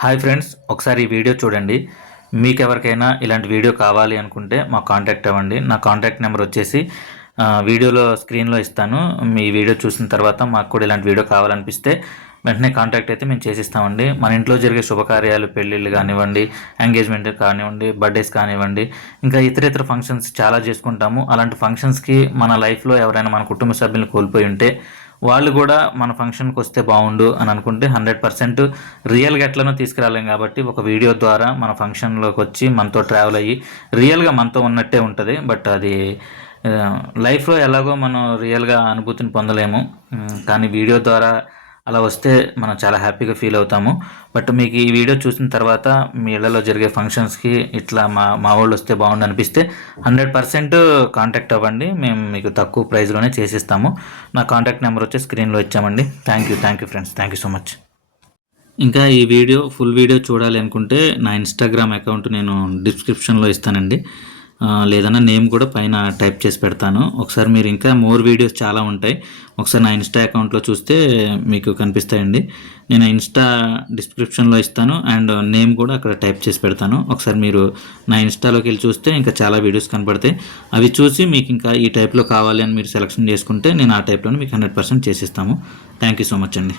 Hi friends, ఒకసారి ఈ video చూడండి. మీకు ఎవరికైనా ఇలాంటి వీడియో కావాలి అనుకుంటే మాకు కాంటాక్ట్ అవ్వండి. నా కాంటాక్ట్ నెంబర్ వచ్చేసి వీడియోలో స్క్రీన్లో ఇస్తాను. మీ వీడియో చూసిన తర్వాత మాకు కూడా ఇలాంటి వీడియో కావాలనిపిస్తే వెంటనే కాంటాక్ట్ అయితే మేము చేసిస్తామండి. మన ఇంట్లో జరిగే శుభకార్యాలు, పెళ్ళిళ్ళు కానివ్వండి, ఎంగేజ్మెంట్ కానివ్వండి, బర్త్డేస్ కానివ్వండి, ఇంకా ఇతర ఫంక్షన్స్ చాలా చేసుకుంటాము. అలాంటి ఫంక్షన్స్కి మన లైఫ్లో ఎవరైనా మన కుటుంబ సభ్యులను కోల్పోయి ఉంటే వాళ్ళు కూడా మన ఫంక్షన్కి వస్తే బాగుండు అని అనుకుంటే 100% రియల్గా ఎట్లనో తీసుకురాలేం కాబట్టి ఒక వీడియో ద్వారా మన ఫంక్షన్లోకి వచ్చి మనతో ట్రావెల్ అయ్యి రియల్గా మనతో ఉన్నట్టే ఉంటుంది. బట్ అది లైఫ్లో ఎలాగో మనం రియల్గా అనుభూతిని పొందలేము. కానీ వీడియో ద్వారా అలా వస్తే మనం చాలా హ్యాపీగా ఫీల్ అవుతాము. బట్ మీకు ఈ వీడియో చూసిన తర్వాత మీ ఇళ్లలో జరిగే ఫంక్షన్స్కి ఇట్లా మా వాళ్ళు వస్తే బాగుండు అనిపిస్తే 100% కాంటాక్ట్ అవ్వండి. మేము మీకు తక్కువ ప్రైస్లోనే చేసిస్తాము. నా కాంటాక్ట్ నెంబర్ వచ్చి స్క్రీన్లో ఇచ్చామండి. Thank you friends, thank you so much. ఇంకా ఈ ఫుల్ వీడియో చూడాలి అనుకుంటే నా ఇన్స్టాగ్రామ్ అకౌంట్ నేను డిస్క్రిప్షన్లో ఇస్తానండి. లేదన్నా నేమ్ కూడా పైన టైప్ చేసి పెడతాను. ఒకసారి మీరు ఇంకా మోర్ వీడియోస్ చాలా ఉంటాయి. ఒకసారి నా ఇన్స్టా అకౌంట్లో చూస్తే మీకు కనిపిస్తాయండి. నేను ఇన్స్టా డిస్క్రిప్షన్లో ఇస్తాను అండ్ నేమ్ కూడా అక్కడ టైప్ చేసి పెడతాను. ఒకసారి మీరు నా ఇన్స్టాలోకి వెళ్ళి చూస్తే ఇంకా చాలా వీడియోస్ కనపడతాయి. అవి చూసి మీకు ఇంకా ఈ టైప్లో కావాలి అని మీరు సెలెక్షన్ చేసుకుంటే నేను ఆ టైప్లోనే మీకు 100% చేసిస్తాము. థ్యాంక్ యూ సో మచ్ అండి.